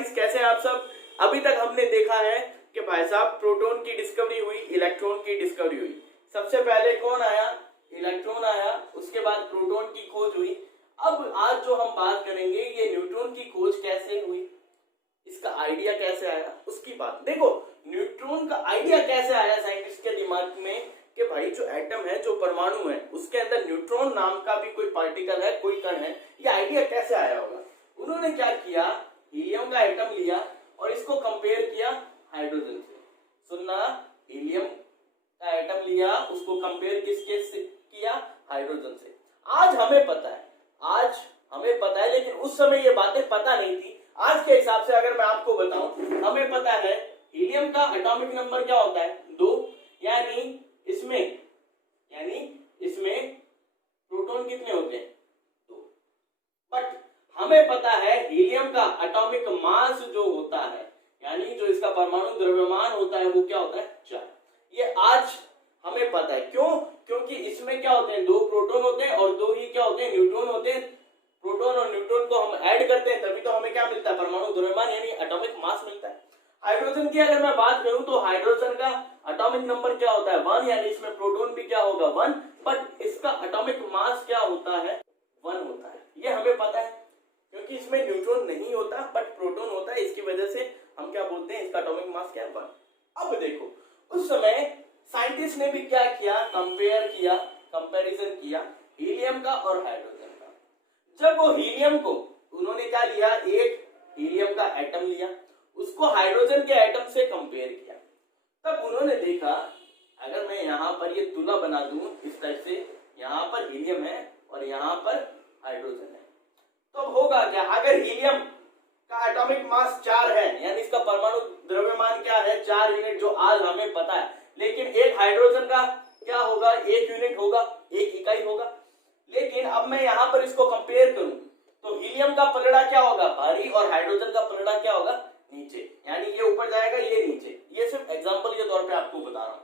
Guys, कैसे हैं आप सब। अभी तक हमने देखा है कि भाई साहब प्रोटॉन की डिस्कवरी हुई, इलेक्ट्रॉन की डिस्कवरी हुई। सबसे पहले कौन आया? इलेक्ट्रॉन आया, उसके बाद प्रोटॉन की खोज हुई। अब आज जो हम बात करेंगे ये न्यूट्रॉन की खोज कैसे हुई, इसका आइडिया कैसे आया, उसकी बात। देखो, न्यूट्रॉन का आइडिया कैसे आया साइंटिस्ट के दिमाग में कि भाई जो एटम है, जो परमाणु है, उसके अंदर न्यूट्रॉन नाम का भी कोई पार्टिकल है, कोई कण है। ये आइडिया कैसे आया होगा? उन्होंने क्या किया, हीलियम का एटम लिया और इसको कंपेयर किया हाइड्रोजन से। सुनना, हीलियम का एटम लिया, उसको कंपेयर किसके से किया? हाइड्रोजन से। आज हमें पता है, लेकिन उस समय ये बातें पता नहीं थी। आज के हिसाब से अगर मैं आपको बताऊं, हमें पता है हीलियम का एटॉमिक नंबर क्या होता है? 2। यानी इसमें प्रोटॉन कितने होते हैं? 2। बट हमें पता है हीलियम का एटॉमिक मास जो होता है, यानी जो इसका परमाणु द्रव्यमान होता है, वो क्या होता है? 4। ये आज हमें पता है। क्यों? क्योंकि इसमें क्या होते हैं? 2 प्रोटॉन होते हैं और 2 ही क्या होते हैं? न्यूट्रॉन होते हैं। प्रोटॉन और न्यूट्रॉन को हम ऐड करते हैं, तभी तो हमें क्या मिलता है? परमाणु द्रव्यमान यानी एटॉमिक मास मिलता है। हाइड्रोजन की अगर मैं बात करूं तो हाइड्रोजन का एटॉमिक नंबर क्या होता है? 1। यानी इसमें प्रोटॉन भी क्या होगा? 1। बट इसका एटॉमिक मास क्या होता है? 1 होता है। ये हमें पता है क्योंकि इसमें न्यूट्रॉन नहीं होता बट प्रोटॉन होता है। इसकी वजह से हम क्या बोलते हैं? इसका एटॉमिक मास क्या है? 1। अब देखो, उस समय साइंटिस्ट ने भी क्या किया? कंपैरिजन किया हीलियम का और हाइड्रोजन का। जब वो हीलियम को उन्होंने क्या लिया, एक हीलियम का एटम लिया, उसको हाइड्रोजन के एटम से कंपेयर किया। तब उन्होंने देखा, अगर मैं यहां पर ये तुला बना दूं इस टाइप से, यहां पर हीलियम है और यहां पर हाइड्रोजन है, तो अब होगा क्या? अगर हीलियम का एटॉमिक मास 4 है, यानी इसका परमाणु द्रव्यमान क्या है? 4 यूनिट, जो आज हमें पता है। लेकिन एक हाइड्रोजन का क्या होगा? 1 यूनिट होगा, 1 इकाई होगा। लेकिन अब मैं यहां पर इसको कंपेयर करूं तो हीलियम का पलड़ा क्या होगा? भारी, और हाइड्रोजन का पलड़ा क्या होगा? नीचे। यानी ये ऊपर जाएगा, ये नीचे। ये सिर्फ एग्जांपल के तौर पे आपको बता रहा हूं।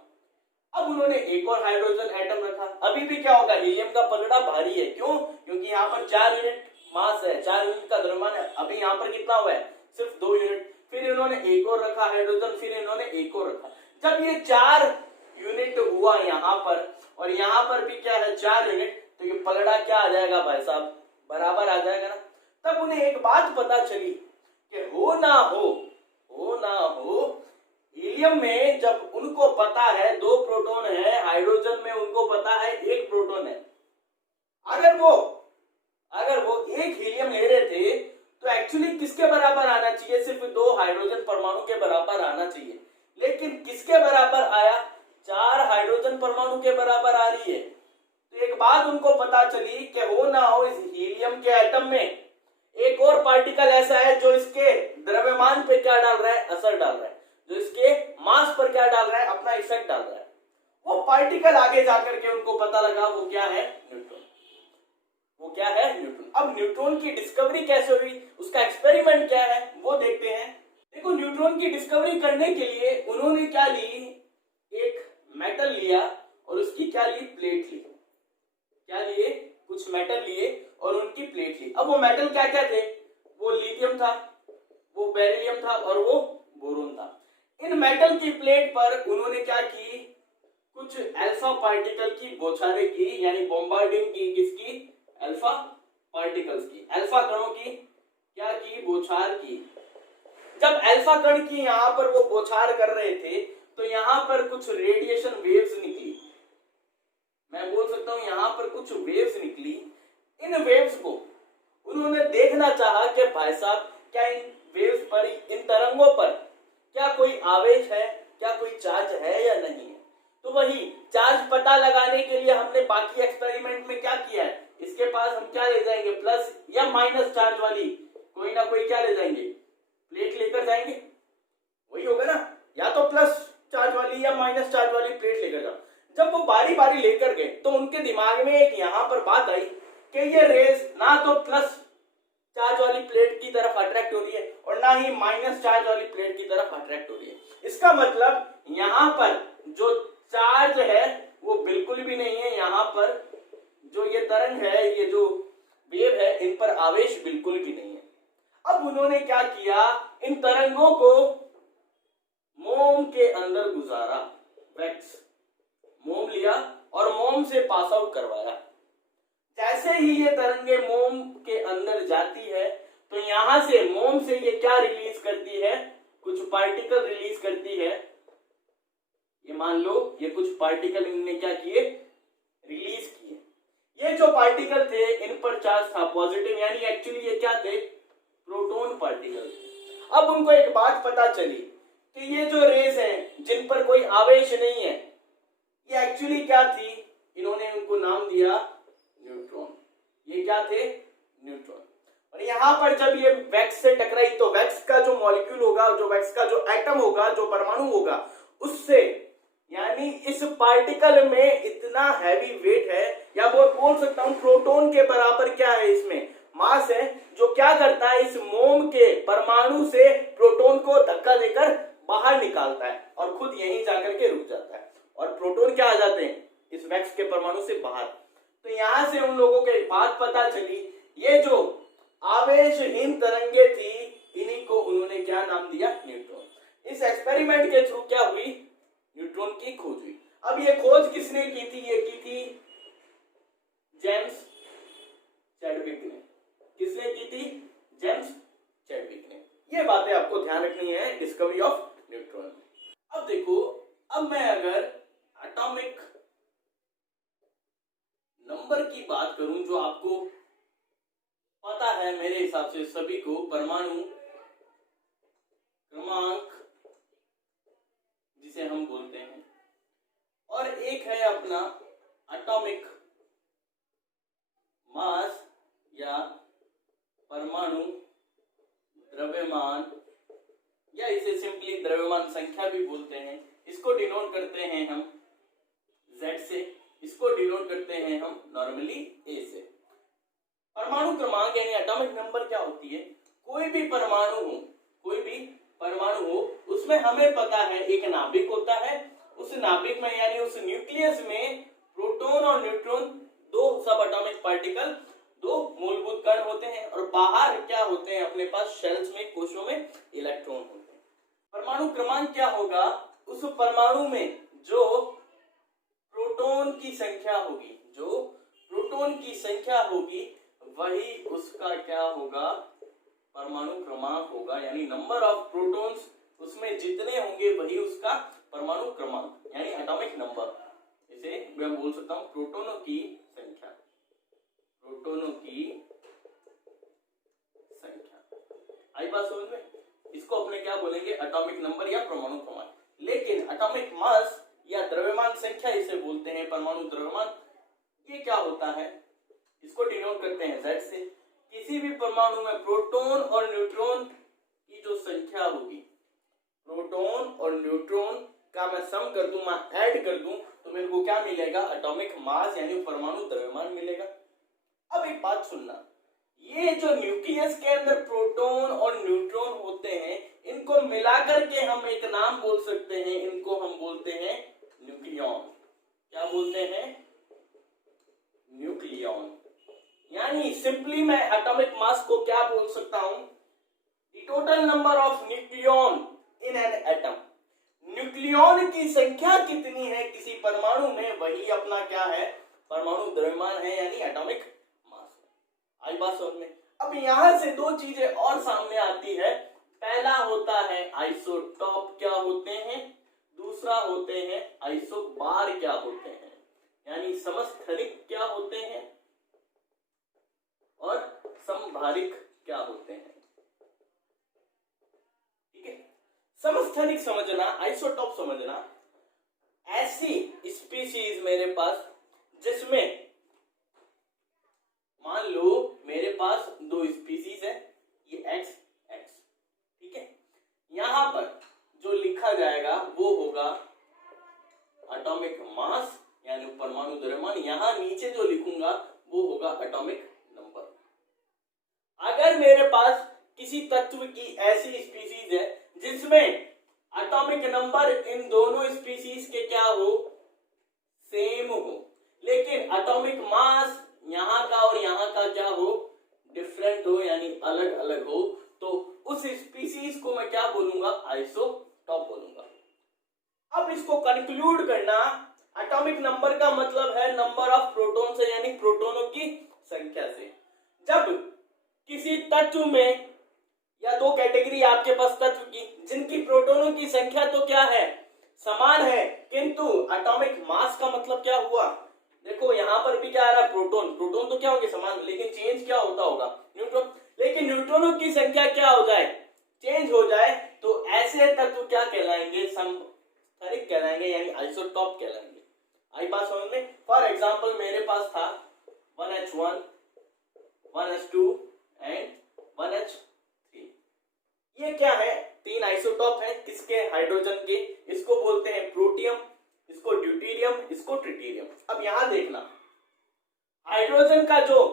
अब उन्होंने एक और हाइड्रोजन एटम रखा, अभी भी क्या होगा? हीलियम का पलड़ा भारी है। क्यों? क्योंकि यहाँ पर 4 यूनिट मास है, 4 यूनिट का द्रव्यमान है। अभी यहाँ पर कितना हुआ है? सिर्फ 2 यूनिट। फिर इन्होंने एक और रखा हाइड्रोजन, फिर इन्होंने एक और रखा। जब ये 4 यूनिट हुआ यहाँ पर और यहाँ पर भी क्या है? 4 यूनिट, तो ये पलड़ा क्या आ जाएगा भाई साहब? बराबर आ जाएगा ना। तब उन्हें एक बात पता चली कि हो ना हो हीलियम में जब उनको पता है 2 प्रोटॉन है, हाइड्रोजन में उनको पता है 1 प्रोटॉन है। अगर वो 1 हीलियम ले रहे थे तो एक्चुअली किसके बराबर आना चाहिए? सिर्फ 2 हाइड्रोजन परमाणु के बराबर आना चाहिए। लेकिन किसके बराबर आया? 4 हाइड्रोजन परमाणु के बराबर आ रही है। तो एक बात उनको पता चली कि हो ना हो इस हीलियम के एटम में एक और पार्टिकल ऐसा है जो इसके द्रव्यमान पे क्या डाल रहा है? असर डाल रहा है। जो इसके मास पर क्या डाल रहा है? अपना इफेक्ट डाल रहा है। वो पार्टिकल आगे जाकर के उनको पता लगा, वो क्या है? न्यूट्रॉन। वो क्या है? न्यूट्रॉन। अब न्यूट्रॉन की डिस्कवरी कैसे हुई, उसका एक्सपेरिमेंट क्या है, वो देखते हैं। देखो, न्यूट्रॉन की डिस्कवरी करने के लिए उन्होंने क्या ली? एक मेटल लिया और उसकी क्या ली? प्लेट ली। क्या लिए? कुछ मेटल लिए और उनकी प्लेट ली। अब वो मेटल क्या क्या थे? वो लिथियम था, वो बेरिलियम था और वो बोरोन था। इन मेटल की प्लेट पर उन्होंने क्या की? कुछ अल्फा पार्टिकल की बौछारें की, यानी बॉम्बार्डिंग की। किसकी? अल्फा पार्टिकल्स की, अल्फा कणों की क्या की? बौछार की। जब अल्फा कण की यहां पर वो बौछार कर रहे थे तो यहां पर कुछ रेडिएशन वेव्स निकली। मैं बोल सकता हूं यहां पर कुछ वेव्स निकली। इन वेव्स को उन्होंने देखना चाहा कि भाई साहब क्या इन वेव्स पर, इन तरंगों पर क्या कोई आवेश है, क्या कोई चार्ज है या नहीं है। तो वही चार्ज पता लगाने के लिए हमने बाकी एक्सपेरिमेंट में क्या किया है? इसके पास हम क्या ले जाएंगे? प्लस या माइनस चार्ज वाली कोई ना कोई क्या ले जाएंगे? प्लेट लेकर जाएंगे। वही होगा ना, या तो प्लस चार्ज वाली या माइनस चार्ज वाली प्लेट लेकर जाओ। जब वो बारी बारी लेकर गए तो उनके दिमाग में एक यहां पर बात आई कि ये रेस ना तो प्लस चार्ज वाली प्लेट की तरफ अट्रैक्ट हो रही है और ना ही माइनस चार्ज वाली प्लेट की तरफ अट्रैक्ट हो रही है। इसका मतलब यहां पर जो चार्ज है वो बिल्कुल भी नहीं है। यहां पर जो ये तरंग है, ये जो वेव है, इन पर आवेश बिल्कुल भी नहीं है। अब उन्होंने क्या किया, इन तरंगों को मोम के अंदर गुजारा, वैक्स मोम लिया और मोम से पास आउट करवाया। जैसे ही ये तरंगे मोम के अंदर जाती है तो यहां से मोम से ये क्या रिलीज करती है, कुछ पार्टिकल रिलीज करती है। ये मान लो ये कुछ पार्टिकल इनने क्या किए, रिलीज किए। ये जो पार्टिकल थे इन पर चार्ज था पॉजिटिव, यानी एक्चुअली ये क्या थे, प्रोटॉन पार्टिकल। अब उनको एक बात पता चली कि ये जो रेस हैं जिन पर कोई आवेश नहीं है, ये एक्चुअली क्या थी, इन्होंने उनको नाम दिया न्यूट्रॉन। ये क्या थे, न्यूट्रॉन। और यहां पर जब ये वैक्स से टकराई तो वैक्स का जो मॉलिक्यूल होगा, जो वैक्स का जो एटम होगा, जो परमाणु होगा, उससे यानी इस पार्टिकल में इतना हैवी वेट है, या वो बोल सकता हूं प्रोटॉन के बराबर क्या है, इसमें मास है, जो क्या करता है, इस मोम के परमाणु से प्रोटॉन को धक्का देकर बाहर निकालता है और खुद यहीं जाकर के रुक जाता है, और प्रोटॉन क्या आ जाते हैं इस वैक्स के परमाणु से बाहर। तो यहां से उन लोगों को एक बात पता चली, ये जो आवेशहीन तरंगे थी इन्हीं को उन्होंने क्या नाम दिया, न्यूट्रॉन। इस एक्सपेरिमेंट के थ्रू क्या हुई, न्यूट्रॉन की खोज हुई। अब ये खोज किसने की थी, ये की थी जेम्स चैडविक ने। किसने की थी, जेम्स चैडविक ने। ये बातें आपको ध्यान रखनी है डिस्कवरी ऑफ न्यूट्रॉन। अब देखो, अब मैं अगर एटॉमिक नंबर की बात करूं, जो आपको पता है मेरे हिसाब से सभी को, परमाणु क्रमांक जिसे हम बोलते हैं, और एक है अपना एटॉमिक मास या परमाणु द्रव्यमान, या इसे सिंपली द्रव्यमान संख्या भी बोलते हैं। इसको डिनोट करते हैं हम Z से, इसको डिनोट करते हैं हम नॉर्मली A से। परमाणु क्रमांक यानी एटॉमिक नंबर क्या होती है, कोई भी परमाणु हो, कोई भी परमाणु हो, उसमें हमें पता है एक नाभिक होता है, उस नाभिक में यानी उस न्यूक्लियस में प्रोटॉन और न्यूट्रॉन, दो सब एटॉमिक पार्टिकल, दो मूलभूत कण होते हैं, और बाहर क्या होते हैं अपने पास शेल्स में, कोशों में इलेक्ट्रॉन होते हैं। परमाणु क्रमांक क्या होगा, उस परमाणु में जो प्रोटॉन की संख्या होगी, जो प्रोटॉन की संख्या होगी, वही उसका क्या होगा, परमाणु क्रमांक होगा। यानी नंबर ऑफ प्रोटॉन्स उसमें जितने होंगे वही उसका परमाणु क्रमांक यानी एटॉमिक नंबर। इसे मैं बोल सकता हूं प्रोटॉनों की संख्या, प्रोटॉनों की संख्या। आई बात समझ में? इसको अपने क्या बोलेंगे, एटॉमिक नंबर या परमाणु क्रमांक। लेकिन एटॉमिक मास या द्रव्यमान संख्या इसे बोलते हैं, परमाणु द्रव्यमान। ये क्या होता है, इसको डिनोट करते हैं Z से। किसी भी परमाणु में प्रोटॉन और न्यूट्रॉन की जो संख्या होगी, प्रोटॉन और न्यूट्रॉन का मैं सम कर दूं, मैं ऐड कर दूं, तो मेरे को क्या मिलेगा, एटॉमिक मास यानी परमाणु द्रव्यमान मिलेगा। अब एक बात सुनना, ये जो न्यूक्लियस के अंदर प्रोटॉन और न्यूट्रॉन होते हैं, इनको मिलाकर के हम एक नाम बोल सकते हैं, इनको हम बोलते हैं न्यूक्लियॉन। क्या बोलते हैं, न्यूक्लियॉन। यानी सिंपली मैं एटॉमिक मास को क्या बोल सकता हूं, the total number of nucleon in an atom. Nucleon की संख्या कितनी है किसी परमाणु में, वही अपना क्या है, परमाणु द्रव्यमान है यानी एटॉमिक मास। आई बात समझ में? अब यहां से दो चीजें और सामने आती है। पहला होता है आइसोटॉप क्या होते हैं, दूसरा होते हैं आइसोबार क्या होते हैं, यानी समस्थानिक क्या होते हैं और समभारिक क्या होते हैं। ठीक है, समस्थानिक समझना, आइसोटॉप समझना, ऐसी स्पीशीज मेरे पास जिसमें मान लो मेरे पास दो स्पीशीज है, ये X X, ठीक है। यहां पर जो लिखा जाएगा वो होगा एटॉमिक मास यानी परमाणु द्रव्यमान, यहां नीचे जो लिखूंगा वो होगा एटॉमिक नंबर। अगर मेरे पास किसी तत्व की ऐसी स्पीशीज है जिसमें एटॉमिक नंबर इन दोनों स्पीशीज के क्या हो, सेम हो, लेकिन एटॉमिक मास यहां का और यहां का क्या हो, डिफरेंट हो यानी अलग अलग हो, तो उस स्पीसीज को मैं क्या बोलूंगा, आइसोटॉप बोलूंगा। अब इसको कंक्लूड करना, एटॉमिक नंबर का मतलब है नंबर ऑफ प्रोटॉन से, यानी प्रोटॉनों की संख्या से। जब किसी तत्व में या दो कैटेगरी आपके पास तत्व की जिनकी प्रोटॉनों की संख्या तो क्या है, समान है, किंतु एटॉमिक मास का मतलब क्या हुआ, देखो यहां पर भी क्या आ रहा है, प्रोटॉन, प्रोटॉन तो क्या होंगे समान, लेकिन चेंज क्या होता होगा, न्यूट्रॉन। लेकिन न्यूट्रॉनों की संख्या क्या हो जाए, चेंज हो जाए, तो ऐसे तत्व क्या कहलाएंगे, समस्थानिक कहलाएंगे, यानी आइसोटॉप कहलाएंगे। आई बात समझ में। फॉर एग्जाम्पल मेरे पास था 1H1, 1H2 एंड 1H3। ये क्या है, तीन आइसोटॉप है किसके, हाइड्रोजन के। इसको बोलते हैं प्रोटियम, इसको ड्यूटेरियम, इसको ट्रिटियम। अब यहां देखना, हाइड्रोजन का जो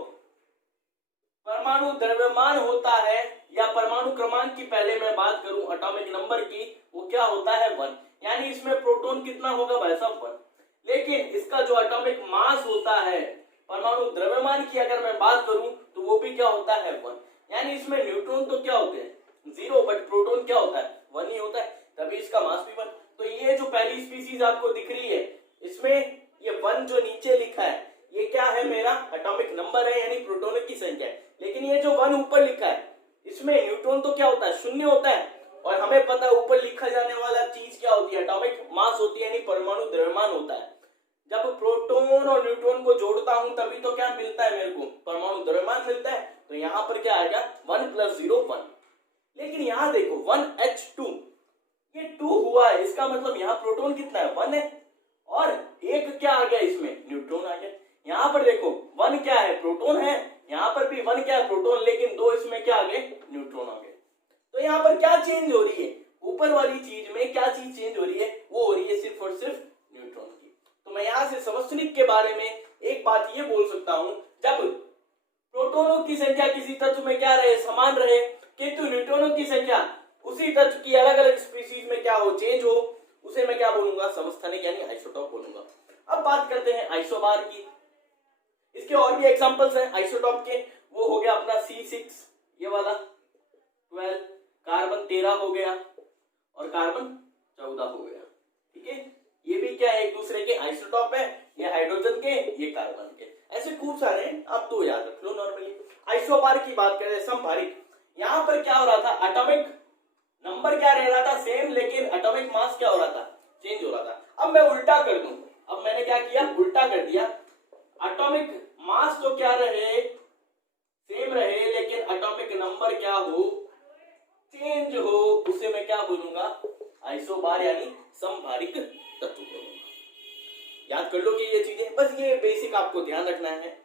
परमाणु द्रव्यमान होता है या परमाणु क्रमांक की पहले मैं बात करूं एटॉमिक नंबर की, वो क्या होता है 1, यानी इसमें प्रोटॉन कितना होगा भाई साहब 1। लेकिन इसका जो एटॉमिक मास होता है परमाणु द्रव्यमान की अगर मैं बात करूं तो वो भी क्या होता है 1, यानी इसमें न्यूट्रॉन तो क्या होते हैं 0, बट प्रोटॉन क्या होता है 1 ही होता है, तभी इसका मास भी 1। तो ये जो पहली स्पीसीज आपको दिख रही है इसमें ये 1 जो नीचे लिखा है ये क्या है, मेरा एटॉमिक नंबर है, यानी प्रोटॉनों की संख्या है। लेकिन ये जो 1 ऊपर लिखा है इसमें न्यूट्रॉन तो क्या होता है 0 होता है, और हमें पता है ऊपर लिखा जाने वाला चीज क्या होती है, एटॉमिक मास होती है, यानी परमाणु द्रव्यमान होता है। जब प्रोटॉन और न्यूट्रॉन को जोड़ता हूं तभी तो क्या मिलता है मेरे को, परमाणु द्रव्यमान मिलता है। तो यहां पर क्या आएगा 1 + 0 1। लेकिन यहां देखो 1H2, ये 2 हुआ है, इसका मतलब यहाँ प्रोटॉन कितना है 1 है, और एक क्या आ गया इसमें न्यूट्रॉन आ गया। यहाँ पर देखो 1 क्या है, प्रोटॉन है, यहाँ पर भी 1 क्या है, प्रोटॉन, लेकिन 2 इसमें क्या आ गए, न्यूट्रॉन आ गए। तो यहाँ पर क्या चेंज हो रही है, ऊपर वाली चीज में क्या चीज चेंज हो रही है, वो हो रही है सिर्फ और सिर्फ न्यूट्रॉन की। तो मैं यहाँ से समस्थानिक के बारे में एक बात ये बोल सकता हूं, जब प्रोटॉनों की संख्या किसी तत्व में क्या रहे, समान रहे, किंतु न्यूट्रॉनों की संख्या उसी तत्व की अलग अलग स्पीसीज में क्या हो, चेंज हो, उसे मैं क्या बोलूंगा, समस्थानिक यानी आइसोटॉप बोलूंगा। अब बात करते हैं आइसोबार की। इसके और भी एग्जांपल्स हैं आइसोटॉप के, वो हो गया अपना C6 ये वाला 12, कार्बन 13 हो गया और कार्बन 14 हो गया, ठीक है। ये भी क्या है, एक दूसरे के आइसोटॉप है, ये हाइड्रोजन के, ये कार्बन के, ऐसे खूब सारे हैं, आप तो याद रख लो नॉर्मली। आइसोबार की बात करें, समभारिक, यहाँ पर क्या हो रहा था, एटॉमिक नंबर क्या रह रहा था सेम, लेकिन एटॉमिक मास क्या हो रहा था, चेंज हो रहा था। अब मैं उल्टा कर दूं, अब मैंने क्या किया, उल्टा कर दिया, एटॉमिक मास तो क्या रहे, सेम रहे, लेकिन एटॉमिक नंबर क्या हो, चेंज हो, उसे मैं क्या बोलूंगा, आइसोबार यानी समभारिक तत्व बोलूंगा। याद कर लो कि ये चीजें, बस ये बेसिक आपको ध्यान रखना है।